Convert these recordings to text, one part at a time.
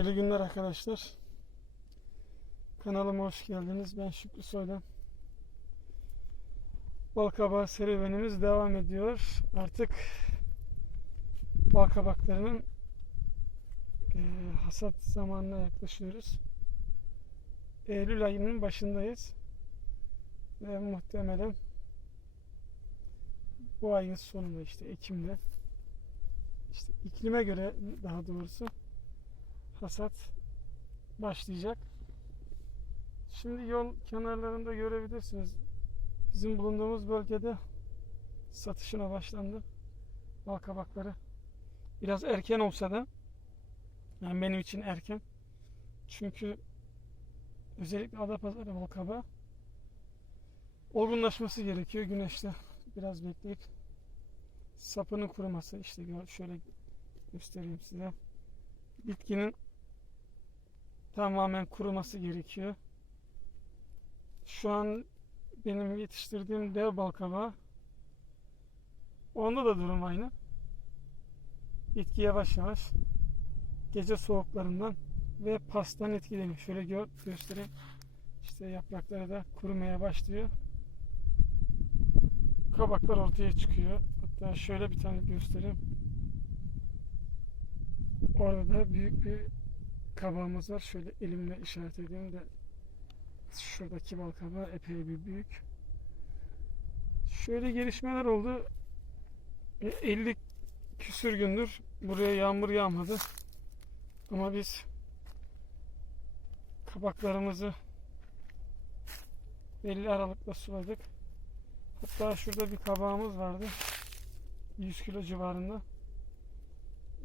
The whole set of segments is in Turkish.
Hayırlı günler arkadaşlar. Kanalıma hoş geldiniz. Ben Şükrü Soydan. Balkabağı serüvenimiz devam ediyor. Artık balkabaklarının eee, hasat zamanına yaklaşıyoruz. Eylül ayının başındayız. Ve muhtemelen bu ayın sonunda işte Ekim'de işte iklime göre daha doğrusu hasat başlayacak. Şimdi yol kenarlarında görebilirsiniz. Bizim bulunduğumuz bölgede satışına başlandı. Bal kabakları. Biraz erken olsa da yani benim için erken. Çünkü özellikle Adapazarı bal kabağı olgunlaşması gerekiyor güneşte. Biraz bekleyip sapının kuruması işte şöyle göstereyim size. Bitkinin tamamen kuruması gerekiyor. Şu an benim yetiştirdiğim dev balkabağı onda da durum aynı. Bitki yavaş yavaş gece soğuklarından ve pastan etkileniyor. Şöyle gör, göstereyim. İşte yaprakları da kurumaya başlıyor. Kabaklar ortaya çıkıyor. Hatta şöyle bir tane göstereyim. Orada da büyük bir kabağımız var. Şöyle elimle işaret edeyim de şuradaki bal kabağı epey bir büyük. Şöyle gelişmeler oldu. E, 50 küsür gündür buraya yağmur yağmadı. Ama biz kabaklarımızı belli aralıkla suladık. Hatta şurada bir kabağımız vardı. 100 kilo civarında.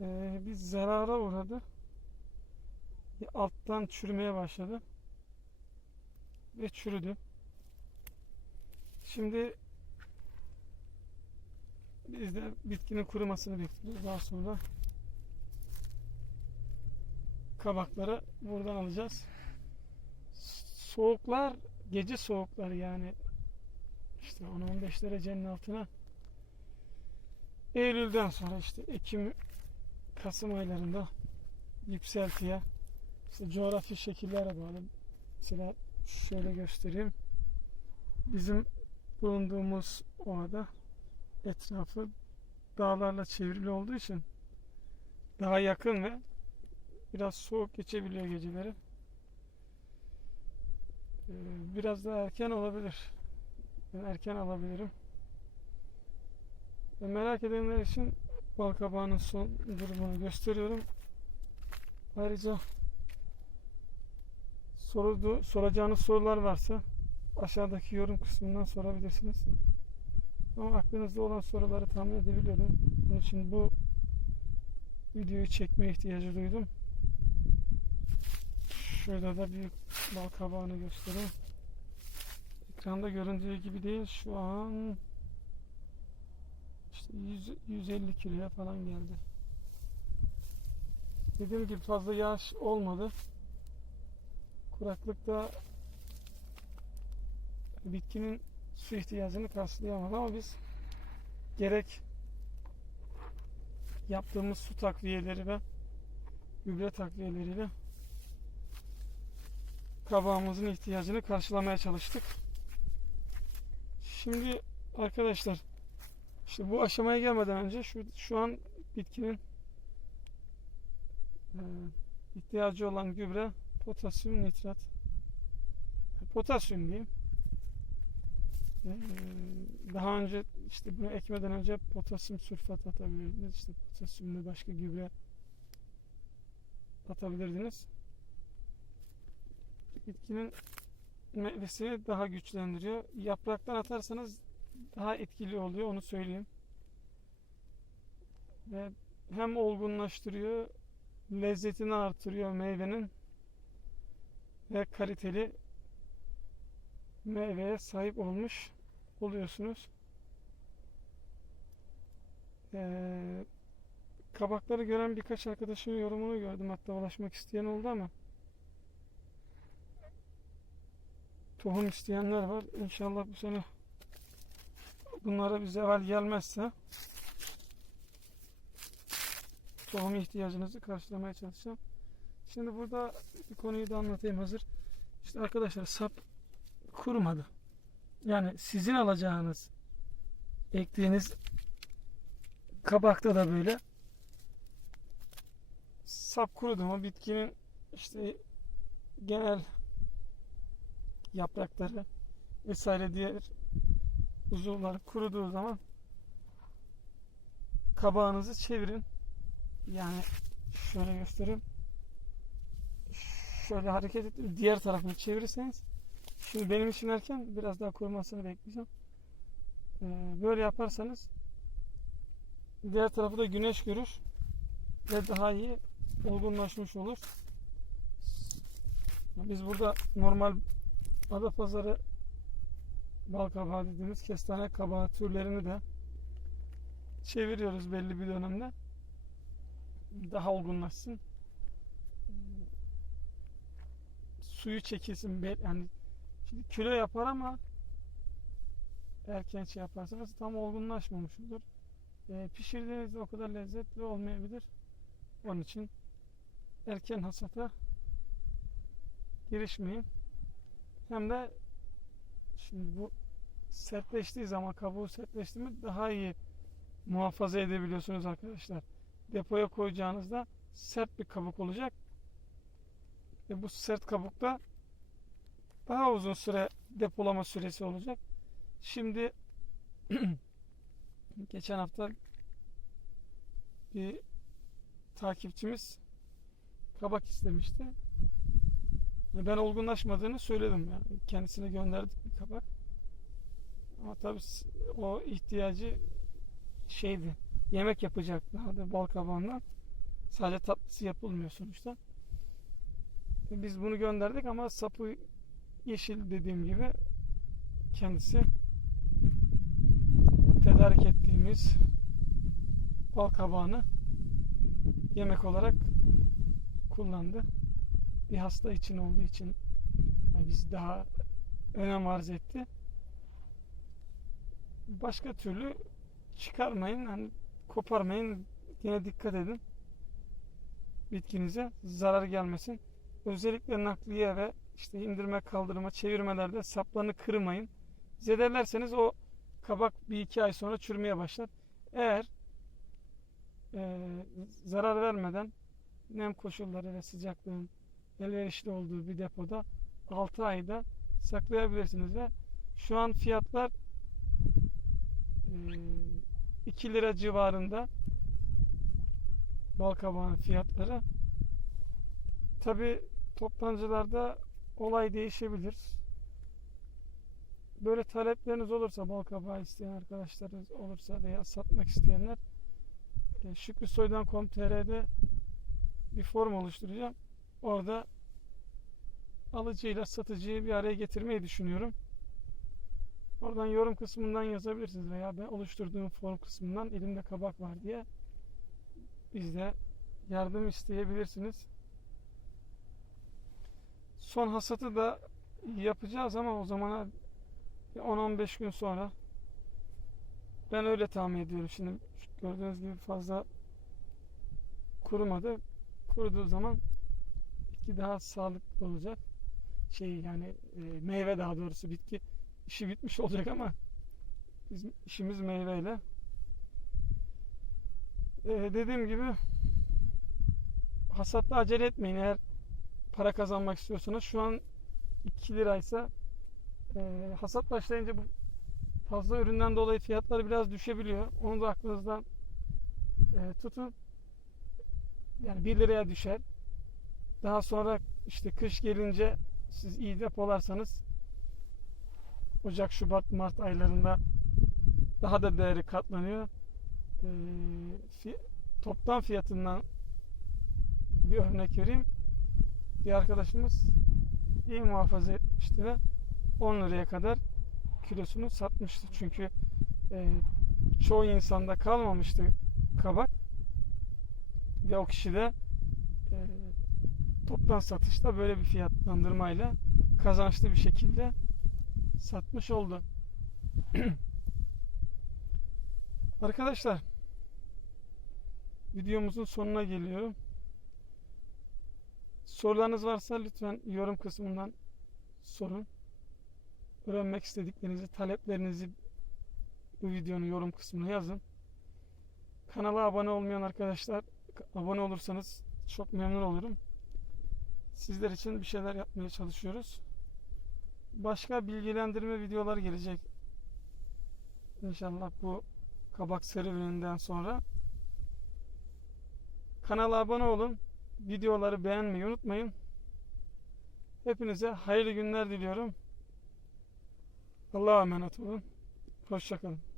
Ee, bir zarara uğradı. Alttan çürümeye başladı. Ve çürüdü. Şimdi biz de bitkinin kurumasını bekliyoruz. Daha sonra kabakları buradan alacağız. Soğuklar, gece soğukları yani işte 10-15 derecenin altına Eylül'den sonra işte Ekim Kasım aylarında yükseltiye işte coğrafi şekillere bağlı. Mesela şöyle göstereyim. Bizim bulunduğumuz ovada etrafı dağlarla çevrili olduğu için daha yakın ve biraz soğuk geçebiliyor geceleri. Ee, Biraz daha erken olabilir. Ben erken alabilirim. Merak edenler için balkabağının son durumunu gösteriyorum. Ayrıca soruldu, soracağınız sorular varsa aşağıdaki yorum kısmından sorabilirsiniz. Ama aklınızda olan soruları tahmin edebiliyorum. Bunun için bu videoyu çekmeye ihtiyacı duydum. Şurada da büyük bal kabağını göstereyim. Ekranda göründüğü gibi değil. Şu an işte 100, 150 kiloya falan geldi. Dediğim gibi fazla yağış olmadı. Kuraklıkta bitkinin su ihtiyacını karşılayamadı ama biz gerek yaptığımız su takviyeleri ve gübre takviyeleriyle kabağımızın ihtiyacını karşılamaya çalıştık. Şimdi arkadaşlar işte bu aşamaya gelmeden önce şu şu an bitkinin e, ihtiyacı olan gübre potasyum nitrat potasyum diyeyim. E, daha önce işte bunu ekmeden önce potasyum sülfat atabilirdiniz. İşte potasyumlu başka gübre atabilirdiniz. Bitkinin meyvesini daha güçlendiriyor. Yapraktan atarsanız daha etkili oluyor onu söyleyeyim. Ve hem olgunlaştırıyor, lezzetini artırıyor meyvenin ve kaliteli meyveye sahip olmuş oluyorsunuz. Ee, kabakları gören birkaç arkadaşın yorumunu gördüm. Hatta ulaşmak isteyen oldu ama tohum isteyenler var. İnşallah bu sene bunlara bir zeval gelmezse tohum ihtiyacınızı karşılamaya çalışacağım. Şimdi burada bir konuyu da anlatayım hazır. İşte arkadaşlar sap kurumadı. Yani sizin alacağınız ektiğiniz kabakta da böyle sap kurudu mu bitkinin işte genel yaprakları vesaire diğer uzuvlar kuruduğu zaman kabağınızı çevirin. Yani şöyle göstereyim. Şöyle hareket edin. Diğer tarafını çevirirseniz şimdi benim için erken biraz daha kurumasını bekleyeceğim. Ee, böyle yaparsanız diğer tarafı da güneş görür ve daha iyi olgunlaşmış olur. Biz burada normal Adapazarı bal kabağı dediğimiz kestane kabağı türlerini de çeviriyoruz belli bir dönemde. Daha olgunlaşsın. Suyu çekilsin. Yani şimdi kilo yapar ama erken şey yaparsanız tam olgunlaşmamış olur. E, pişirdiğinizde o kadar lezzetli olmayabilir. Onun için erken hasata girişmeyin. Hem de şimdi bu sertleştiği zaman kabuğu sertleşti mi daha iyi muhafaza edebiliyorsunuz arkadaşlar. Depoya koyacağınızda sert bir kabuk olacak. Ve bu sert kabukta daha uzun süre depolama süresi olacak. Şimdi geçen hafta bir takipçimiz kabak istemişti. Ve Ben olgunlaşmadığını söyledim yani. Kendisine gönderdik bir kabak. Ama tabii o ihtiyacı şeydi. Yemek yapacak daha da bal kabağından. Sadece tatlısı yapılmıyor sonuçta. Biz bunu gönderdik ama sapı yeşil dediğim gibi kendisi tedarik ettiğimiz bal kabağını yemek olarak kullandı. Bir hasta için olduğu için biz daha önem arz etti. Başka türlü çıkarmayın, hani koparmayın. Yine dikkat edin. Bitkinize zarar gelmesin. Özellikle nakliye ve işte indirme, kaldırma, çevirmelerde saplarını kırmayın. Zedelerseniz o kabak bir iki ay sonra çürümeye başlar. Eğer e, zarar vermeden nem koşulları ve sıcaklığın elverişli olduğu bir depoda 6 ayda saklayabilirsiniz ve şu an fiyatlar e, 2 lira civarında bal kabağının fiyatları. Tabi toptancılarda olay değişebilir. Böyle talepleriniz olursa bal kabağı isteyen arkadaşlarınız olursa veya satmak isteyenler e, şükrüsoydan.com.tr'de bir form oluşturacağım. Orada alıcıyla satıcıyı bir araya getirmeyi düşünüyorum. Oradan yorum kısmından yazabilirsiniz veya ben oluşturduğum form kısmından elimde kabak var diye bizde yardım isteyebilirsiniz. Son hasatı da yapacağız ama o zamana bir 10-15 gün sonra ben öyle tahmin ediyorum. Şimdi gördüğünüz gibi fazla kurumadı. Kuruduğu zaman bitki daha sağlıklı olacak. Şey yani e, meyve daha doğrusu bitki işi bitmiş olacak ama bizim işimiz meyveyle. E, dediğim gibi hasatta acele etmeyin eğer para kazanmak istiyorsanız. Şu an 2 liraysa e, hasat başlayınca bu fazla üründen dolayı fiyatları biraz düşebiliyor. Onu da aklınızdan e, tutun. Yani 1 liraya düşer. Daha sonra işte kış gelince siz iyi depolarsanız Ocak, Şubat, Mart aylarında daha da değeri katlanıyor. Ee, fi- toptan fiyatından bir örnek vereyim. Bir arkadaşımız iyi muhafaza etmişti ve 10 liraya kadar kilosunu satmıştı. Çünkü e, çoğu insanda kalmamıştı kabak ve o kişi de e, toptan satışta böyle bir fiyatlandırmayla kazançlı bir şekilde satmış oldu. Arkadaşlar videomuzun sonuna geliyorum. Sorularınız varsa lütfen yorum kısmından sorun. Öğrenmek istediklerinizi, taleplerinizi bu videonun yorum kısmına yazın. Kanala abone olmayan arkadaşlar abone olursanız çok memnun olurum. Sizler için bir şeyler yapmaya çalışıyoruz. Başka bilgilendirme videolar gelecek. İnşallah bu kabak serüveninden sonra. Kanala abone olun. Videoları beğenmeyi unutmayın. Hepinize hayırlı günler diliyorum. Allah'a emanet olun. Hoşçakalın.